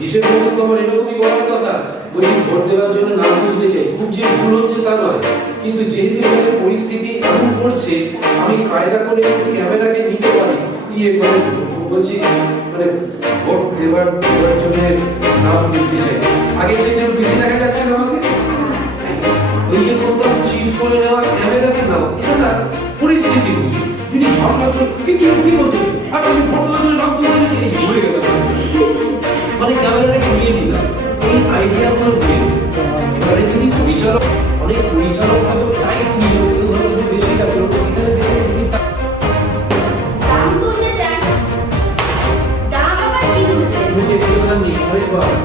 হিসেব মতো তোমার এরকমই বলার কথা, বলছি ভোট দেওয়ার জন্য নাম তুলতে চাই, খুব যে ভুল হচ্ছে তা নয়, কিন্তু যেহেতু এখানে পরিস্থিতি এমন করছে আমি কায়দা করে ক্যামেরাকে নিতে পারি, মানে বলছি মানে ভোট দেওয়ার জন্য নাম তুলতে চাই। আগে যে বেশি দেখা যাচ্ছে না আমাকে, ওই যে বলতাম চিট করে নেওয়া ক্যামেরাকে নাও, এটা না পরিস্থিতি বুঝি, যদি ঝগড়া করে কি বলছো আর আমি ভোট দেওয়ার জন্য নাম তুলতে চাই, এই ভুলে গেলাম মানে ক্যামেরাটাকে নিয়ে নিলাম, এই আইডিয়াগুলো নিয়ে এবারে যদি পরিচালক অনেক পরিচালক হয়তো টাইম নিল, কেউ হয়তো বেশি লাগলো, এখানে দেখে দাম তুলতে চাই, দাম আবার কি তুলবেন? মুখে টেনশন নেই, আরে বাবা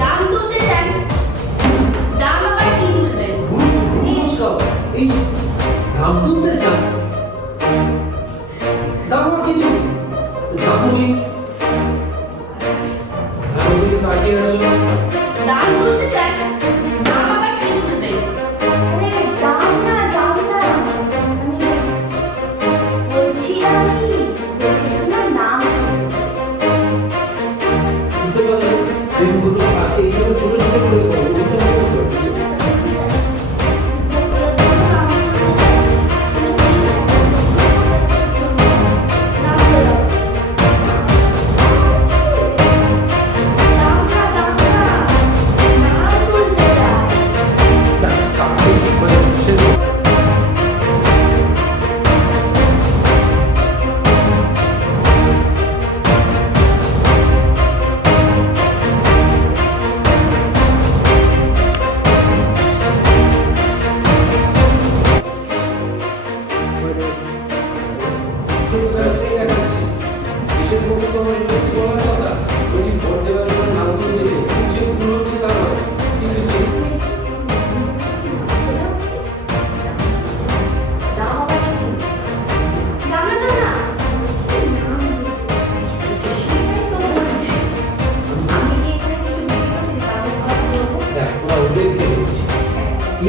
দাম তুলতে চাই, দাম আবার কি তুলবেন? এই দাম তুলতে চান, দাম আর কিছু ঝাঁকুনি তাকিয়ে আছো, দাম তুলতে চাই, দাম আবার কি তুলবেন? আরে দাম না মানে বলছিলাম কি কিছু না নাম বুঝতে পারলে দেখুন আজকে এইভাবে ছোট ছোট করে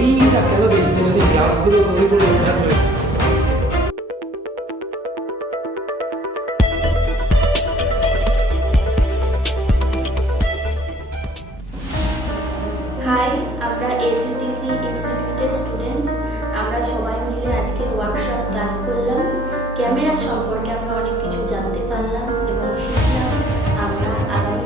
এইটা কেন দেখি তোমার সেই ক্লাসগুলো কবি করে অভ্যাস হয়ে হাই, আমরা এসিটিসি ইনস্টিটিউটের স্টুডেন্ট। আমরা সবাই মিলে আজকে ওয়ার্কশপ ক্লাস করলাম। ক্যামেরা সম্পর্কে আমরা অনেক কিছু জানতে পারলাম এবং শিখলাম। আমরা আগামী